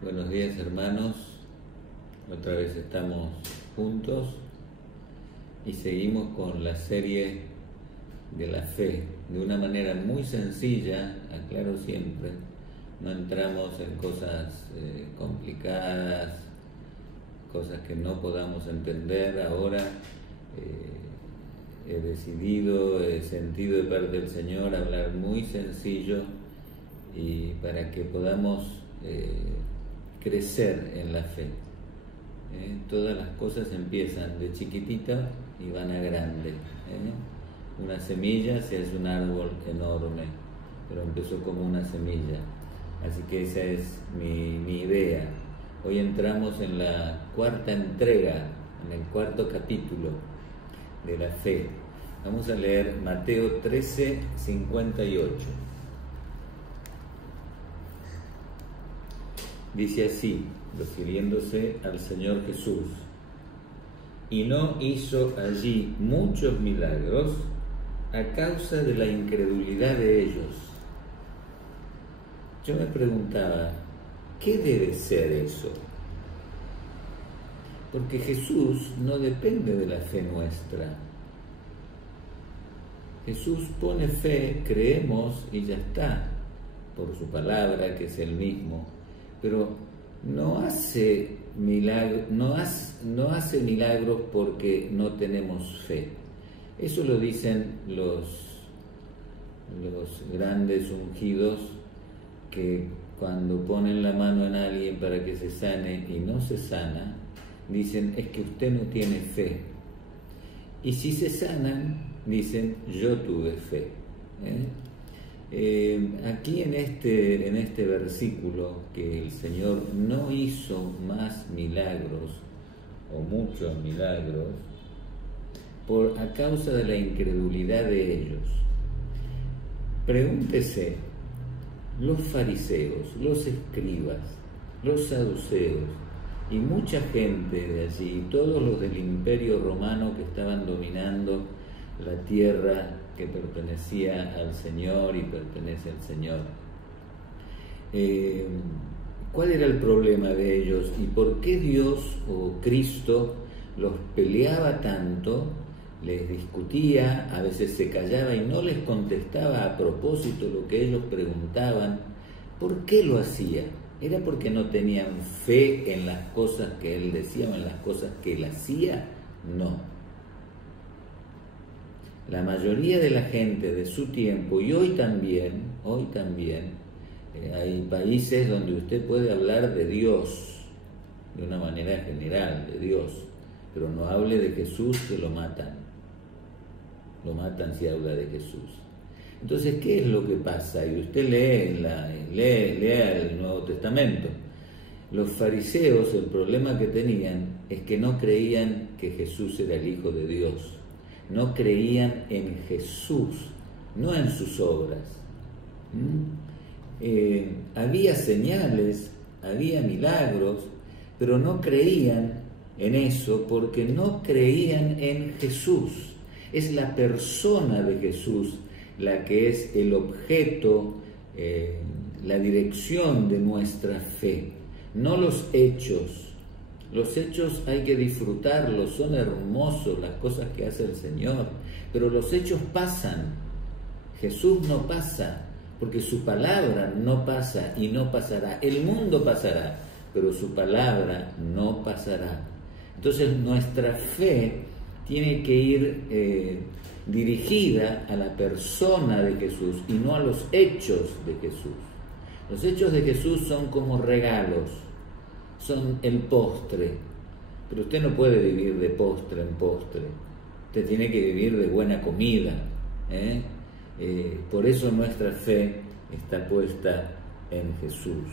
Buenos días, hermanos. Otra vez estamos juntos y seguimos con la serie de la fe de una manera muy sencilla, aclaro siempre. No entramos en cosas complicadas, cosas que no podamos entender. Ahora he sentido de parte del Señor hablar muy sencillo y para que podamos crecer en la fe. Todas las cosas empiezan de chiquitita y van a grande. Una semilla se hace un árbol enorme, pero empezó como una semilla. Así que esa es mi idea. Hoy entramos en la cuarta entrega, en el cuarto capítulo de la fe. Vamos a leer Mateo 13, 58. Dice así, refiriéndose al Señor Jesús: y no hizo allí muchos milagros a causa de la incredulidad de ellos. Yo me preguntaba, ¿qué debe ser eso? Porque Jesús no depende de la fe nuestra. Jesús pone fe, creemos y ya está, por su palabra, que es el mismo. Pero no hace milagros porque no tenemos fe. Eso lo dicen los grandes ungidos, que cuando ponen la mano en alguien para que se sane y no se sana, dicen, es que usted no tiene fe. Y si se sanan, dicen, yo tuve fe. Aquí en este versículo, que el Señor no hizo más milagros o muchos milagros a causa de la incredulidad de ellos. Pregúntese, los fariseos, los escribas, los saduceos y mucha gente de allí, todos los del Imperio Romano que estaban dominando la tierra que pertenecía al Señor y pertenece al Señor. ¿Cuál era el problema de ellos y por qué Dios o Cristo los peleaba tanto, les discutía, a veces se callaba y no les contestaba a propósito lo que ellos preguntaban? ¿Por qué lo hacía? ¿Era porque no tenían fe en las cosas que Él decía o en las cosas que Él hacía? No. La mayoría de la gente de su tiempo, y hoy también, hay países donde usted puede hablar de Dios, de una manera general, de Dios, pero no hable de Jesús, que lo matan si habla de Jesús. Entonces, ¿qué es lo que pasa? Y usted lea el Nuevo Testamento. Los fariseos, el problema que tenían es que no creían que Jesús era el Hijo de Dios. No creían en Jesús, no en sus obras. Había señales, había milagros, pero no creían en eso porque no creían en Jesús. Es la persona de Jesús la que es el objeto, la dirección de nuestra fe, no los hechos. Los hechos hay que disfrutarlos, son hermosos las cosas que hace el Señor, pero los hechos pasan. Jesús no pasa, porque su palabra no pasa y no pasará. El mundo pasará, pero su palabra no pasará. Entonces nuestra fe tiene que ir dirigida a la persona de Jesús y no a los hechos de Jesús. Los hechos de Jesús son como regalos, son el postre, pero usted no puede vivir de postre en postre, usted tiene que vivir de buena comida. Por eso nuestra fe está puesta en Jesús.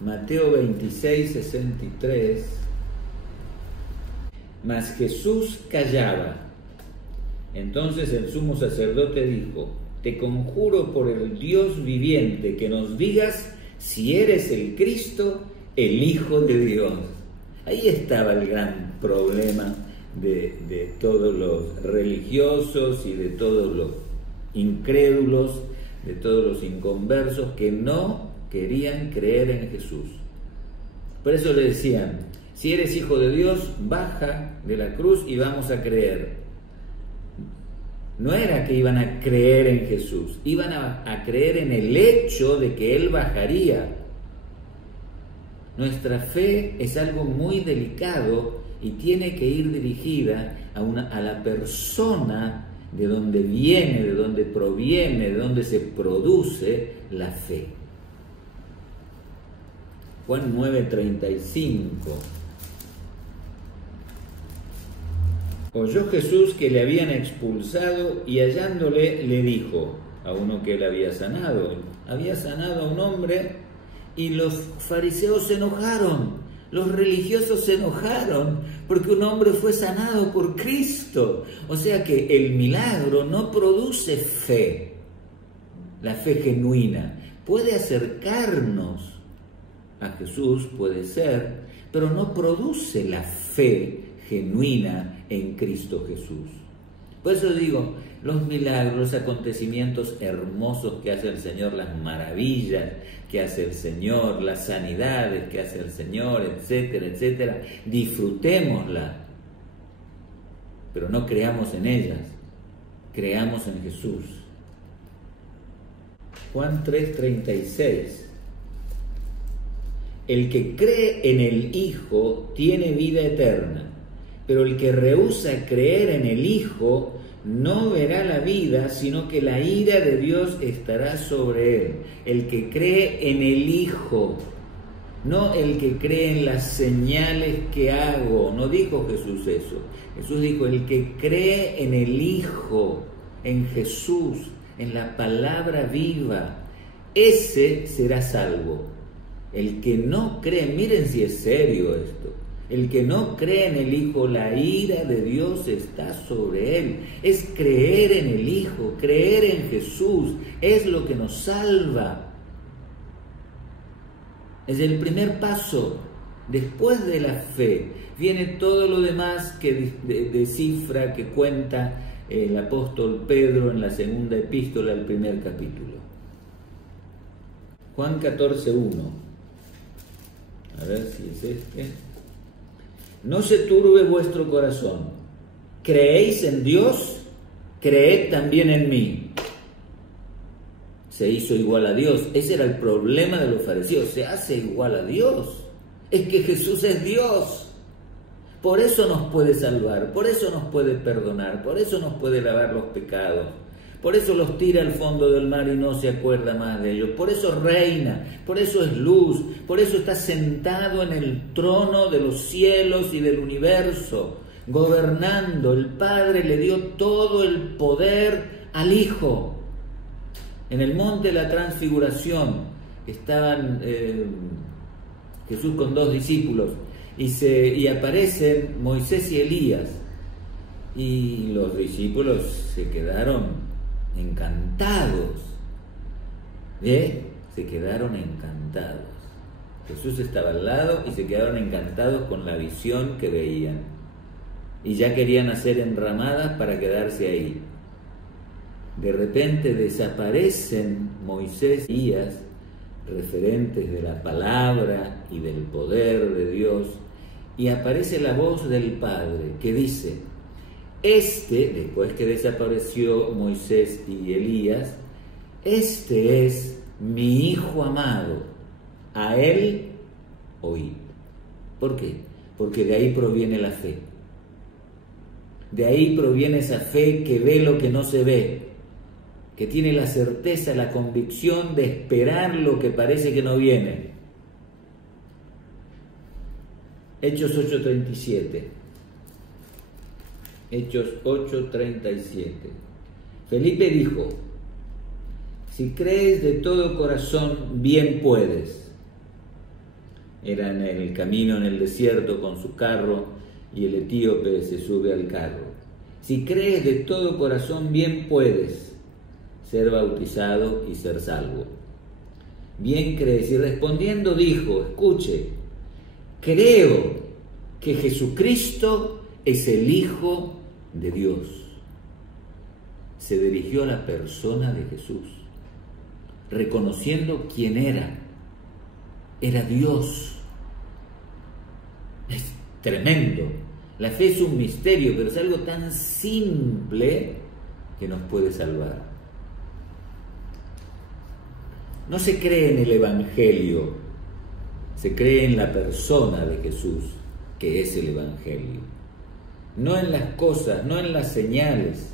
Mateo 26, 63. Mas Jesús callaba. Entonces el sumo sacerdote dijo: te conjuro por el Dios viviente que nos digas si eres el Cristo, el Hijo de Dios. Ahí estaba el gran problema de todos los religiosos y de todos los incrédulos, de todos los inconversos que no querían creer en Jesús. Por eso le decían, si eres hijo de Dios, baja de la cruz y vamos a creer. No era que iban a creer en Jesús, iban a creer en el hecho de que Él bajaría. Nuestra fe es algo muy delicado y tiene que ir dirigida a la persona de donde viene, de donde proviene, de donde se produce la fe. Juan 9:35. Oyó Jesús que le habían expulsado y hallándole le dijo a uno que él había sanado a un hombre, y los fariseos se enojaron, los religiosos se enojaron porque un hombre fue sanado por Cristo. O sea que el milagro no produce fe, la fe genuina. Puede acercarnos a Jesús, puede ser, pero no produce la fe genuina en Cristo Jesús. Por eso digo, los milagros, los acontecimientos hermosos que hace el Señor, las maravillas que hace el Señor, las sanidades que hace el Señor, etcétera, etcétera, disfrutémoslas, pero no creamos en ellas, creamos en Jesús. Juan 3:36. El que cree en el Hijo tiene vida eterna, pero el que rehúsa creer en el Hijo no verá la vida, sino que la ira de Dios estará sobre él. El que cree en el Hijo, no el que cree en las señales que hago. No dijo Jesús eso. Jesús dijo, el que cree en el Hijo, en Jesús, en la palabra viva, ese será salvo. El que no cree, miren si es serio esto, el que no cree en el Hijo, la ira de Dios está sobre él. Es creer en el Hijo, creer en Jesús, es lo que nos salva. Es el primer paso. Después de la fe viene todo lo demás que descifra, que cuenta el apóstol Pedro en la segunda epístola, el primer capítulo. Juan 14:1. A ver si es este. No se turbe vuestro corazón. ¿Creéis en Dios? Creed también en mí. Se hizo igual a Dios. Ese era el problema de los fariseos. Se hace igual a Dios. Es que Jesús es Dios. Por eso nos puede salvar, por eso nos puede perdonar, por eso nos puede lavar los pecados. Por eso los tira al fondo del mar y no se acuerda más de ellos. Por eso reina, por eso es luz, por eso está sentado en el trono de los cielos y del universo, gobernando. El Padre le dio todo el poder al Hijo. En el monte de la transfiguración estaban Jesús con 2 discípulos y aparecen Moisés y Elías. Y los discípulos se quedaron encantados, se quedaron encantados. Jesús estaba al lado y se quedaron encantados con la visión que veían y ya querían hacer enramadas para quedarse ahí. De repente desaparecen Moisés y Elías, referentes de la palabra y del poder de Dios, y aparece la voz del Padre que dice: después que desapareció Moisés y Elías, este es mi Hijo amado, a él oíd. ¿Por qué? Porque de ahí proviene la fe. De ahí proviene esa fe que ve lo que no se ve, que tiene la certeza, la convicción de esperar lo que parece que no viene. Hechos 8:37. Hechos 8:37. Felipe dijo: si crees de todo corazón, bien puedes. Era en el camino en el desierto con su carro y el etíope se sube al carro. Si crees de todo corazón, bien puedes ser bautizado y ser salvo. Bien crees. Y respondiendo dijo: escuche, creo que Jesucristo es el Hijo de Dios. Se dirigió a la persona de Jesús, reconociendo quién era, era Dios. Es tremendo. La fe es un misterio, pero es algo tan simple que nos puede salvar. No se cree en el Evangelio, se cree en la persona de Jesús, que es el Evangelio. No en las cosas, no en las señales,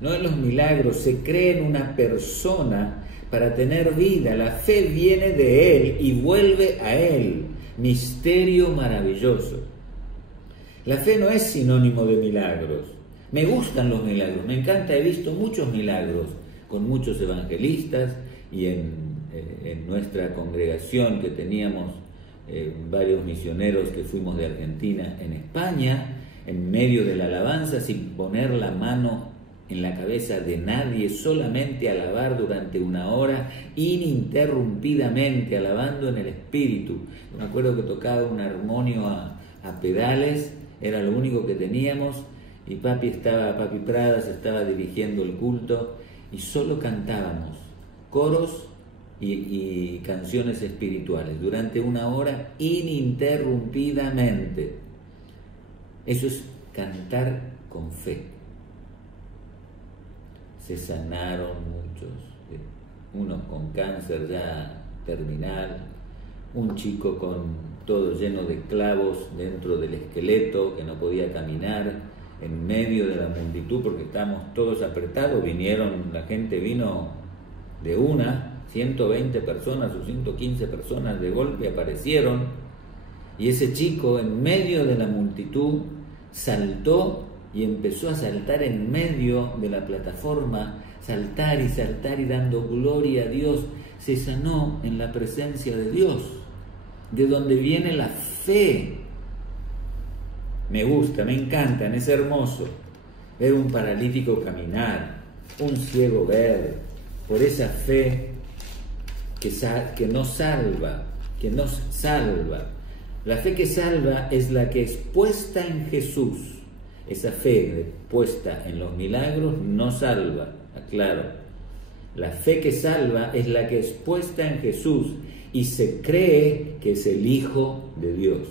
no en los milagros, se cree en una persona para tener vida. La fe viene de Él y vuelve a Él. Misterio maravilloso. La fe no es sinónimo de milagros. Me gustan los milagros, me encanta, he visto muchos milagros con muchos evangelistas y en nuestra congregación que teníamos varios misioneros que fuimos de Argentina en España, en medio de la alabanza, sin poner la mano en la cabeza de nadie, solamente alabar durante 1 hora, ininterrumpidamente, alabando en el Espíritu. Me acuerdo que tocaba un armonio a pedales, era lo único que teníamos, y Papi Pradas estaba dirigiendo el culto, y solo cantábamos coros y canciones espirituales durante 1 hora ininterrumpidamente. Eso es cantar con fe. Se sanaron muchos, unos con cáncer ya terminal, un chico con todo lleno de clavos dentro del esqueleto que no podía caminar en medio de la multitud porque estábamos todos apretados. La gente vino de 120 personas o 115 personas de golpe aparecieron, y ese chico en medio de la multitud saltó y empezó a saltar en medio de la plataforma, saltar y dando gloria a Dios. Se sanó en la presencia de Dios, de donde viene la fe. Me gusta, me encantan, es hermoso ver un paralítico caminar, un ciego ver, por esa fe que nos salva, que nos salva. La fe que salva es la que es puesta en Jesús. Esa fe puesta en los milagros no salva, aclaro. La fe que salva es la que es puesta en Jesús y se cree que es el Hijo de Dios.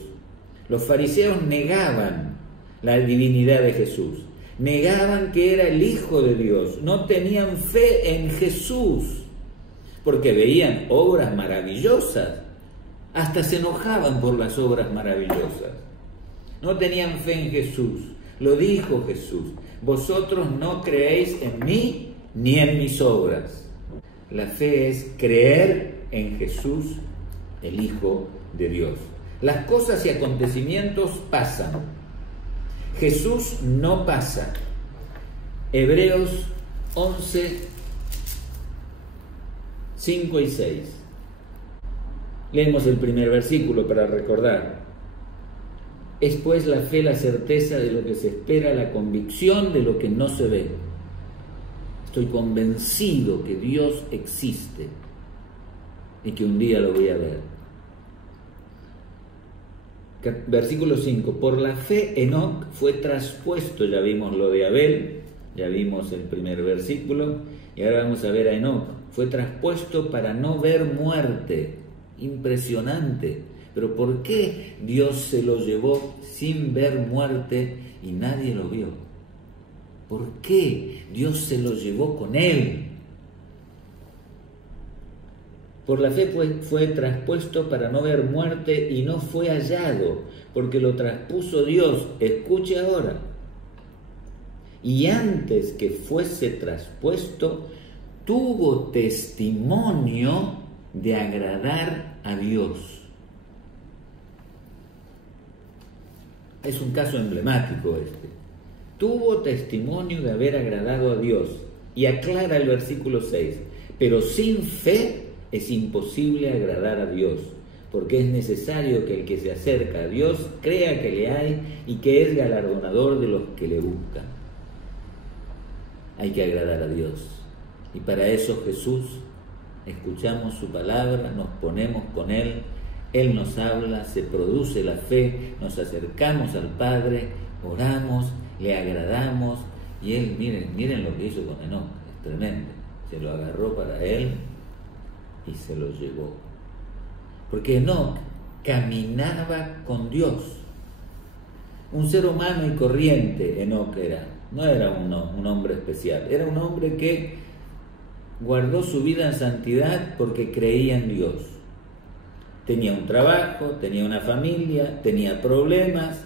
Los fariseos negaban la divinidad de Jesús, negaban que era el Hijo de Dios, no tenían fe en Jesús, porque veían obras maravillosas, hasta se enojaban por las obras maravillosas. No tenían fe en Jesús. Lo dijo Jesús: vosotros no creéis en mí ni en mis obras. La fe es creer en Jesús, el Hijo de Dios. Las cosas y acontecimientos pasan. Jesús no pasa. Hebreos 11, 5 y 6. Leemos el primer versículo para recordar. Es pues la fe la certeza de lo que se espera, la convicción de lo que no se ve. Estoy convencido que Dios existe y que un día lo voy a ver. Versículo 5. Por la fe Enoc fue traspuesto, ya vimos lo de Abel, ya vimos el primer versículo, y ahora vamos a ver a Enoc. Fue traspuesto para no ver muerte. Impresionante. Pero ¿por qué Dios se lo llevó sin ver muerte y nadie lo vio? ¿Por qué Dios se lo llevó con él? Por la fe fue traspuesto para no ver muerte y no fue hallado, porque lo traspuso Dios. Escuche ahora. Y antes que fuese traspuesto, tuvo testimonio de agradar a Dios. Es un caso emblemático este. Tuvo testimonio de haber agradado a Dios. Y aclara el versículo 6. Pero sin fe es imposible agradar a Dios, porque es necesario que el que se acerca a Dios crea que le hay y que es galardonador de los que le buscan. Hay que agradar a Dios. Y para eso Jesús, escuchamos su palabra, nos ponemos con Él, Él nos habla, se produce la fe, nos acercamos al Padre, oramos, le agradamos, y Él, miren lo que hizo con Enoc, es tremendo, se lo agarró para Él y se lo llevó. porque Enoc caminaba con Dios. Un ser humano y corriente Enoc era, no era un hombre especial, era un hombre que guardó su vida en santidad porque creía en Dios. Tenía un trabajo, tenía una familia, tenía problemas,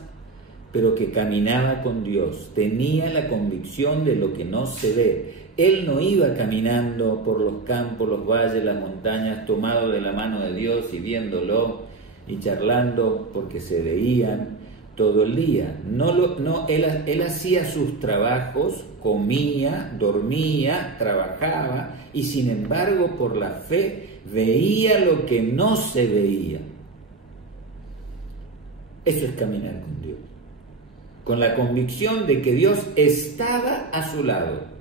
pero que caminaba con Dios, tenía la convicción de lo que no se ve. Él no iba caminando por los campos, los valles, las montañas, tomado de la mano de Dios y viéndolo y charlando porque se veían todo el día. Él hacía sus trabajos, comía, dormía, trabajaba y sin embargo por la fe veía lo que no se veía. Eso es caminar con Dios, con la convicción de que Dios estaba a su lado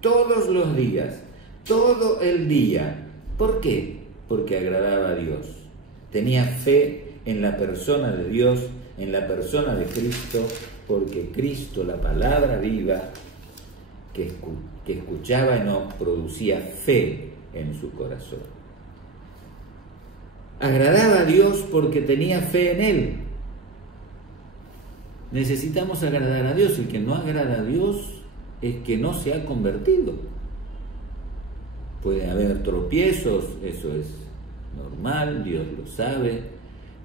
todos los días, todo el día. ¿Por qué? Porque agradaba a Dios. Tenía fe en la persona de Dios, en la persona de Cristo, porque Cristo, la palabra viva que escuchaba Enoc, producía fe en su corazón. Agradaba a Dios porque tenía fe en Él. Necesitamos agradar a Dios. El que no agrada a Dios es que no se ha convertido. Puede haber tropiezos, eso es normal, Dios lo sabe,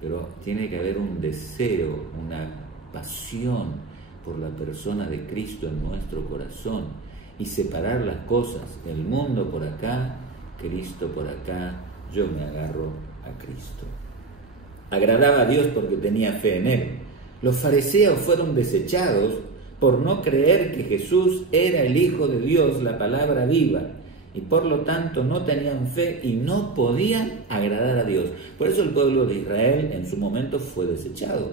pero tiene que haber un deseo, una pasión por la persona de Cristo en nuestro corazón y separar las cosas, el mundo por acá, Cristo por acá, yo me agarro a Cristo. Agradaba a Dios porque tenía fe en Él. Los fariseos fueron desechados por no creer que Jesús era el Hijo de Dios, la palabra viva, y por lo tanto no tenían fe y no podían agradar a Dios. Por eso el pueblo de Israel en su momento fue desechado.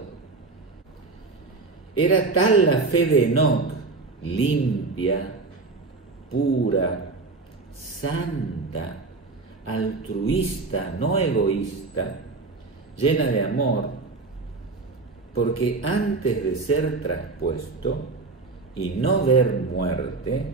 Era tal la fe de Enoc, limpia, pura, santa, altruista, no egoísta, llena de amor, porque antes de ser traspuesto y no ver muerte,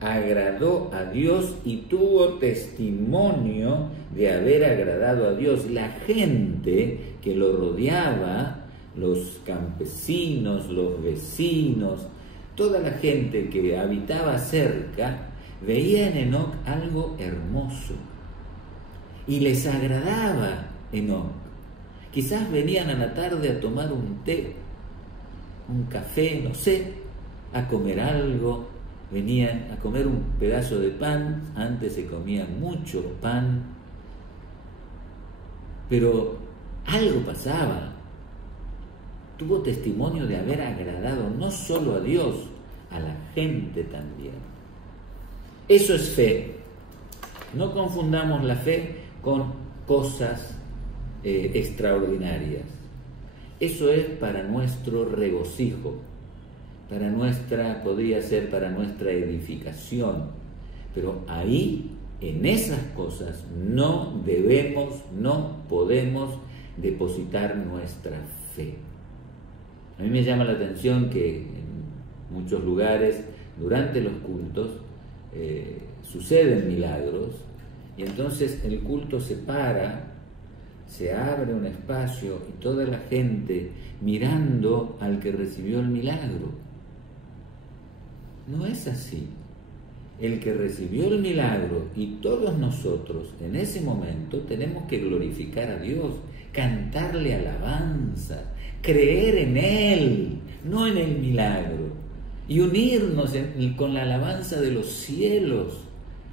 agradó a Dios y tuvo testimonio de haber agradado a Dios. La gente que lo rodeaba, los campesinos, los vecinos, toda la gente que habitaba cerca, veía en Enoc algo hermoso y les agradaba Enoc. Quizás venían a la tarde a tomar un té, un café, no sé, a comer algo, venían a comer un pedazo de pan, antes se comía mucho pan, pero algo pasaba. Tuvo testimonio de haber agradado no solo a Dios, a la gente también. Eso es fe. No confundamos la fe con cosas extraordinarias. Eso es para nuestro regocijo, podría ser para nuestra edificación, pero ahí, en esas cosas, no podemos depositar nuestra fe. A mí me llama la atención que en muchos lugares, durante los cultos, suceden milagros, y entonces el culto se para, se abre un espacio y toda la gente mirando al que recibió el milagro. No es así. El que recibió el milagro y todos nosotros en ese momento tenemos que glorificar a Dios, cantarle alabanza, creer en Él, no en el milagro, y unirnos con la alabanza de los cielos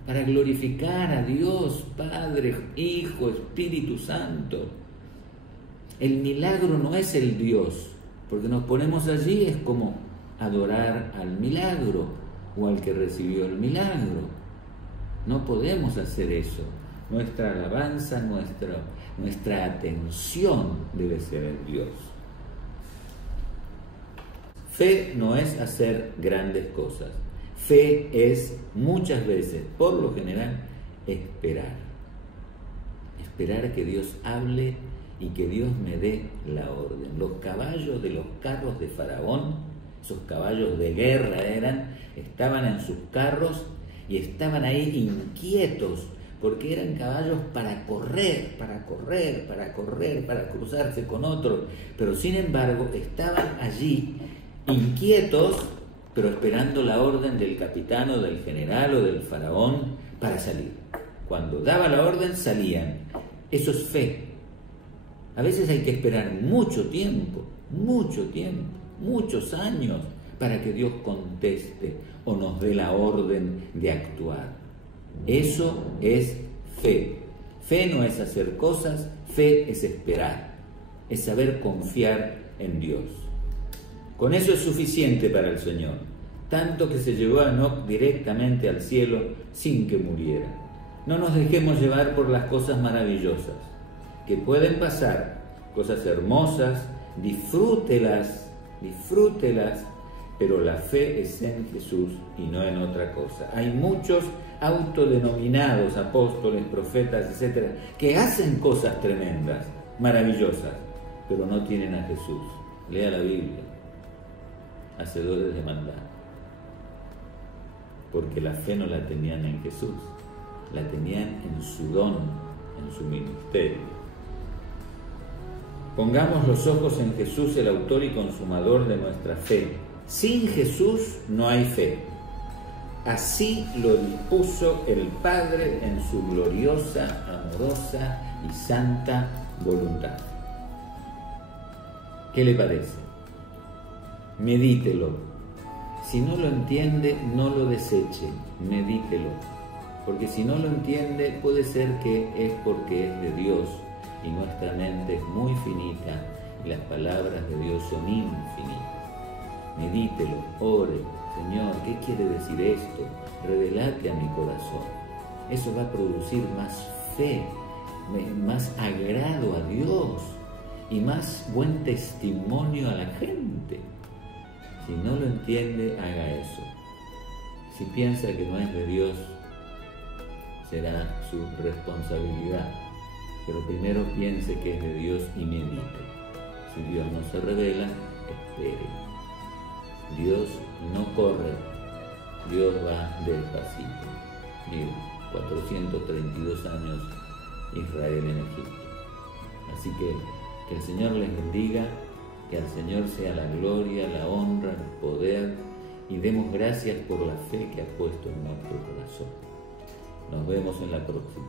para glorificar a Dios, Padre, Hijo, Espíritu Santo. El milagro no es el Dios, porque nos ponemos allí, es como adorar al milagro o al que recibió el milagro. No podemos hacer eso. Nuestra alabanza, nuestra atención debe ser el Dios. Fe no es hacer grandes cosas. Fe es muchas veces, por lo general, esperar. Esperar que Dios hable y que Dios me dé la orden. Los caballos de los carros de Faraón, esos caballos de guerra estaban en sus carros y estaban ahí inquietos porque eran caballos para correr, para cruzarse con otros, pero sin embargo estaban allí inquietos, pero esperando la orden del capitán o del general o del faraón para salir. Cuando daba la orden salían. Eso es fe. A veces hay que esperar mucho tiempo, muchos años para que Dios conteste o nos dé la orden de actuar. Eso es fe. Fe no es hacer cosas, fe es esperar, es saber confiar en Dios. Con eso es suficiente para el Señor, tanto que se llevó a Enoc directamente al cielo sin que muriera. No nos dejemos llevar por las cosas maravillosas, que pueden pasar, cosas hermosas, disfrútelas, pero la fe es en Jesús y no en otra cosa. Hay muchos autodenominados apóstoles, profetas, etcétera, que hacen cosas tremendas, maravillosas, pero no tienen a Jesús. Lea la Biblia, hacedores de maldad, porque la fe no la tenían en Jesús, la tenían en su don, en su ministerio. Pongamos los ojos en Jesús, el autor y consumador de nuestra fe. Sin Jesús no hay fe. Así lo dispuso el Padre en su gloriosa, amorosa y santa voluntad. ¿Qué le parece? Medítelo. Si no lo entiende, no lo deseche, medítelo. Porque si no lo entiende, puede ser que es porque es de Dios y nuestra mente es muy finita y las palabras de Dios son infinitas. Medítelo, ore, Señor, ¿qué quiere decir esto? Revelate a mi corazón. Eso va a producir más fe, más agrado a Dios y más buen testimonio a la gente. Si no lo entiende, haga eso. Si piensa que no es de Dios, será su responsabilidad. Pero primero piense que es de Dios y medite. Si Dios no se revela, espere. Dios no corre, Dios va despacito. Mira, 432 años Israel en Egipto. Así que el Señor les bendiga, que al Señor sea la gloria, la honra, el poder, y demos gracias por la fe que ha puesto en nuestro corazón. Nos vemos en la próxima.